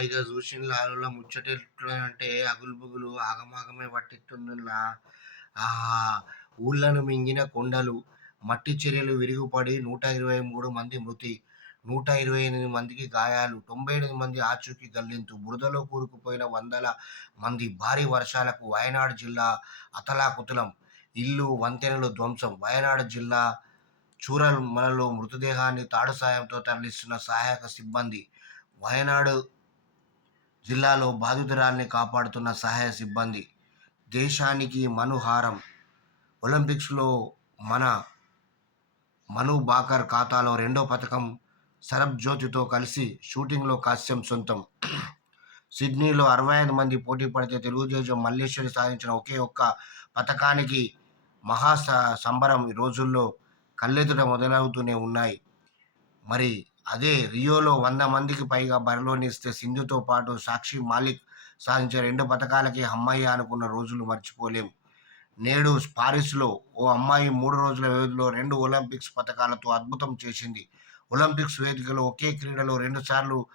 ఇక చూసిన అలా ముచ్చట ఎట్లుందంటే అగులు బుగులు ఆగమాగమే పట్టిస్తుందిలా ఆ ఊళ్ళను మింగిన కొండలు మట్టి చర్యలు విరిగిపడి నూట ఇరవై మూడు మంది మృతి నూట ఇరవై ఎనిమిది మందికి గాయాలు తొంభై ఎనిమిది మంది ఆచూకీ గల్లింతు బురదలో కూరుకుపోయిన వందల మంది భారీ వర్షాలకు వయనాడు జిల్లా అతలాకుతలం ఇల్లు వంతెనలు ధ్వంసం వయనాడు జిల్లా చూరల్మలలో మృతదేహాన్ని తాడు సాయంతో తరలిస్తున్న సహాయక సిబ్బంది వయనాడు జిల్లాలో బాధితురాల్ని కాపాడుతున్న సహాయ సిబ్బంది. దేశానికి మనుహారం. ఒలింపిక్స్లో మన మను బాకర్ ఖాతాలో రెండో పథకం సరబ్ జ్యోతితో కలిసి షూటింగ్లో కాస్యం సొంతం. సిడ్నీలో అరవై ఐదు మంది పోటీ పడితే తెలుగుదేశం మల్లేశ్వరి సాధించిన ఒకే ఒక్క పథకానికి మహా సంబరం ఈ రోజుల్లో కళ్ళెదుట మొదలవుతూనే ఉన్నాయి. మరి అదే రియోలో వంద మందికి పైగా బరిలోనిస్తే సింధుతో పాటు సాక్షి మాలిక్ సాధించే రెండు పథకాలకి అమ్మాయి అనుకున్న రోజులు మర్చిపోలేం. నేడు పారిస్లో ఓ అమ్మాయి మూడు రోజుల వ్యవధిలో రెండు ఒలింపిక్స్ పథకాలతో అద్భుతం చేసింది. ఒలింపిక్స్ వేదికలో ఒకే క్రీడలో రెండుసార్లు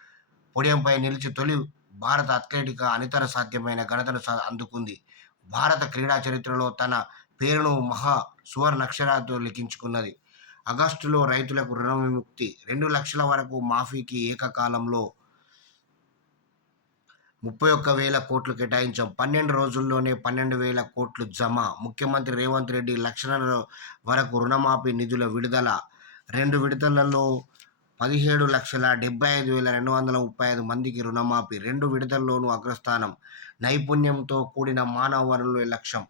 పొడియంపై నిలిచి తొలి భారత అథ్లెటిక్గా అనితర సాధ్యమైన ఘనతను సా- అందుకుంది. భారత క్రీడా చరిత్రలో తన పేరును మహా సువర్ణక్షరాతో లిఖించుకున్నది. ఆగస్టులో రైతులకు రుణ విముక్తి. రెండు లక్షల వరకు మాఫీకి ఏకకాలంలో ముప్పై ఒక్క వేల కోట్లు కేటాయించాం. పన్నెండు రోజుల్లోనే పన్నెండు వేల కోట్లు జమ. ముఖ్యమంత్రి రేవంత్ రెడ్డి లక్షల వరకు రుణమాఫీ నిధుల విడుదల. రెండు విడతలలో పదిహేడు లక్షల డెబ్బై ఐదు వేల రెండు వందల ముప్పై ఐదు మందికి రుణమాఫీ. రెండు విడతల్లోనూ అగ్రస్థానం. నైపుణ్యంతో కూడిన మానవ వనరుల లక్ష్యం.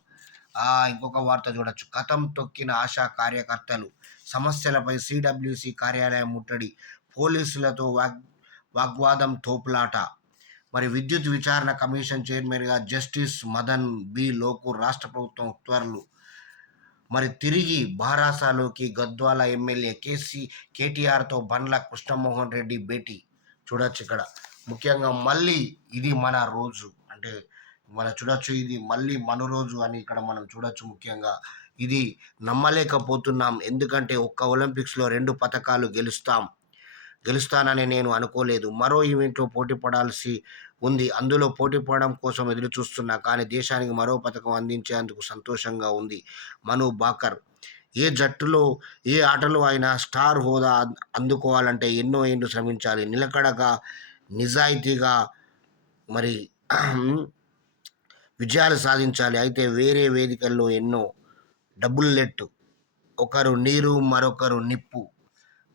ఆ, ఇంకొక వార్త చూడొచ్చు. కథం తొక్కిన ఆశా కార్యకర్తలు సమస్యలపై సిడబ్ల్యూసి కార్యాలయం ముట్టడి పోలీసులతో వాగ్ వాగ్వాదం తోపులాట. మరి విద్యుత్ విచారణ కమిషన్ చైర్మన్గా జస్టిస్ మదన్ బి. లోకు రాష్ట్ర ప్రభుత్వం ఉత్తర్వులు. మరి తిరిగి బారాసాలోకి గద్వాల ఎమ్మెల్యే కేసీ కేటీఆర్తో బండ్ల కృష్ణమోహన్ రెడ్డి భేటీ. చూడొచ్చు ఇక్కడ. ముఖ్యంగా మళ్ళీ ఇది మన రోజు. అంటే మన చూడొచ్చు ఇది మళ్ళీ మన రోజు అని ఇక్కడ మనం చూడొచ్చు ముఖ్యంగా. ఇది నమ్మలేకపోతున్నాం. ఎందుకంటే ఒక్క ఒలింపిక్స్లో రెండు పథకాలు గెలుస్తాం. గెలుస్తానని నేను అనుకోలేదు. మరో ఈవెంట్లో పోటీ పడాల్సి ఉంది. అందులో పోటీ పడడం కోసం ఎదురు చూస్తున్నా కానీ దేశానికి మరో పథకం అందించేందుకు సంతోషంగా ఉంది మను బాకర్. ఏ జట్టులో ఏ ఆటలో అయినా స్టార్ హోదా అందుకోవాలంటే ఎన్నో ఏండ్లు శ్రమించాలి. నిలకడగా నిజాయితీగా మరి విజయాలు సాధించాలి. అయితే వేరే వేదికల్లో ఎన్నో డబుల్ లెట్ ఒకరు నీరు మరొకరు నిప్పు.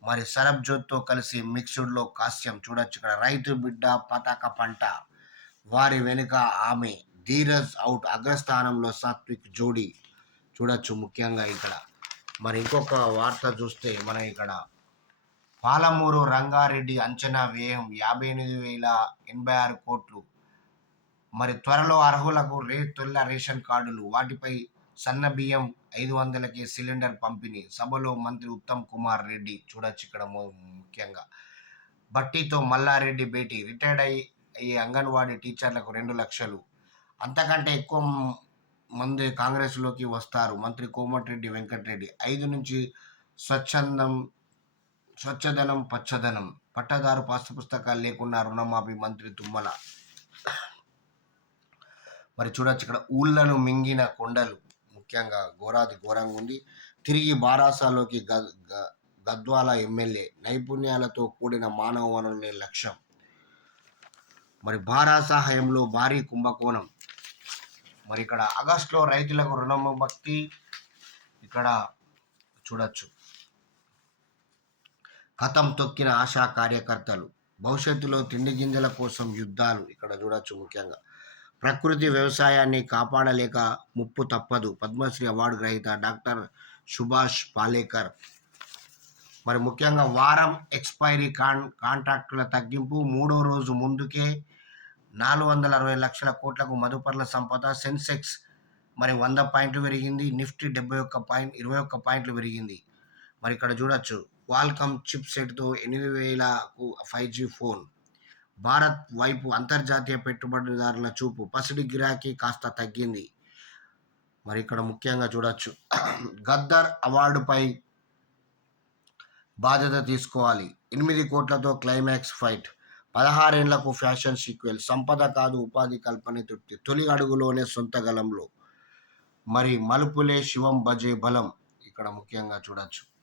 మరి సరబ్ జోత్తో కలిసి మిక్స్డ్లో కాస్యం చూడొచ్చు ఇక్కడ రైతు బిడ్డ పతాక పంట. వారి వెనుక ఆమె ధీరజ్ అవుట్ అగ్రస్థానంలో సాత్విక్ జోడీ. చూడొచ్చు ముఖ్యంగా ఇక్కడ. మరి ఇంకొక వార్త చూస్తే మనం ఇక్కడ. పాలమూరు రంగారెడ్డి అంచనా వ్యయం యాభై ఎనిమిది వేల ఎనభై ఆరు కోట్లు. మరి త్వరలో అర్హులకు రే తొల్ల రేషన్ కార్డులు. వాటిపై సన్న బియ్యం ఐదు వందలకి సిలిండర్ పంపిణీ. సభలో మంత్రి ఉత్తమ్ కుమార్ రెడ్డి చూడొచ్చు ఇక్కడ ము- ముఖ్యంగా. బట్టీతో మల్లారెడ్డి భేటీ. రిటైర్డ్ అయ్యి అయ్యే అంగన్వాడీ టీచర్లకు రెండు లక్షలు. అంతకంటే ఎక్కువ మంది కాంగ్రెస్లోకి వస్తారు మంత్రి కోమటిరెడ్డి వెంకటరెడ్డి. ఐదు నుంచి స్వచ్ఛందం స్వచ్ఛదనం పచ్చదనం. పట్టదారు పాస్ పుస్తకాలు లేకుండా రుణమాఫీ మంత్రి తుమ్మల. మరి చూడొచ్చు ఇక్కడ ఊళ్ళను మింగిన కొండలు. ముఖ్యంగా ఘోరాది ఘోరంగా ఉంది తిరిగి బారాసాలోకి గ- గ- గద్వాల ఎమ్మెల్యే నైపుణ్యాలతో కూడిన మానవ వనరులే లక్ష్యం. మరి బారాసా హయంలో భారీ కుంభకోణం. మరి ఇక్కడ ఆగస్టులో రైతులకు రుణముక్తి ఇక్కడ చూడొచ్చు. కథం తొక్కిన ఆశా కార్యకర్తలు భవిష్యత్తులో తిండి గింజల కోసం యుద్ధాలు ఇక్కడ చూడొచ్చు ముఖ్యంగా. ప్రకృతి వ్యవసాయాన్ని కాపాడలేక ముప్పు తప్పదు. పద్మశ్రీ అవార్డు గ్రహీత డాక్టర్ సుభాష్ పాలేకర్. మరి ముఖ్యంగా వారం ఎక్స్పైరీ కాన్ కాంట్రాక్టుల తగ్గింపు మూడో రోజు ముందుకే నాలుగు వందల అరవై లక్షల కోట్లకు మదుపర్ల సంపద సెన్సెక్స్ మరి వంద పాయింట్లు పెరిగింది. నిఫ్టీ డెబ్బై ఒక్క పాయింట్ ఇరవై ఒక్క పాయింట్లు పెరిగింది. మరి ఇక్కడ చూడొచ్చు వాల్కమ్ చిప్ సెట్తో ఎనిమిది వేలకు ఫైవ్ జీ ఫోన్. భారత్ వైపు అంతర్జాతీయ పెట్టుబడిదారుల చూపు పసిడి గిరాకీ కాస్త తగ్గింది. మరి ఇక్కడ ముఖ్యంగా చూడొచ్చు. గద్దర్ అవార్డుపై బాధ్యత తీసుకోవాలి. ఎనిమిది కోట్లతో క్లైమాక్స్ ఫైట్. పదహారేళ్ళకు ఫ్యాషన్ సీక్వెల్. సంపద కాదు ఉపాధి కల్పన తృప్తి. తొలి అడుగులోనే సొంత గలంలో మరి మలుపులే శివం బజే బలం. ఇక్కడ ముఖ్యంగా చూడొచ్చు.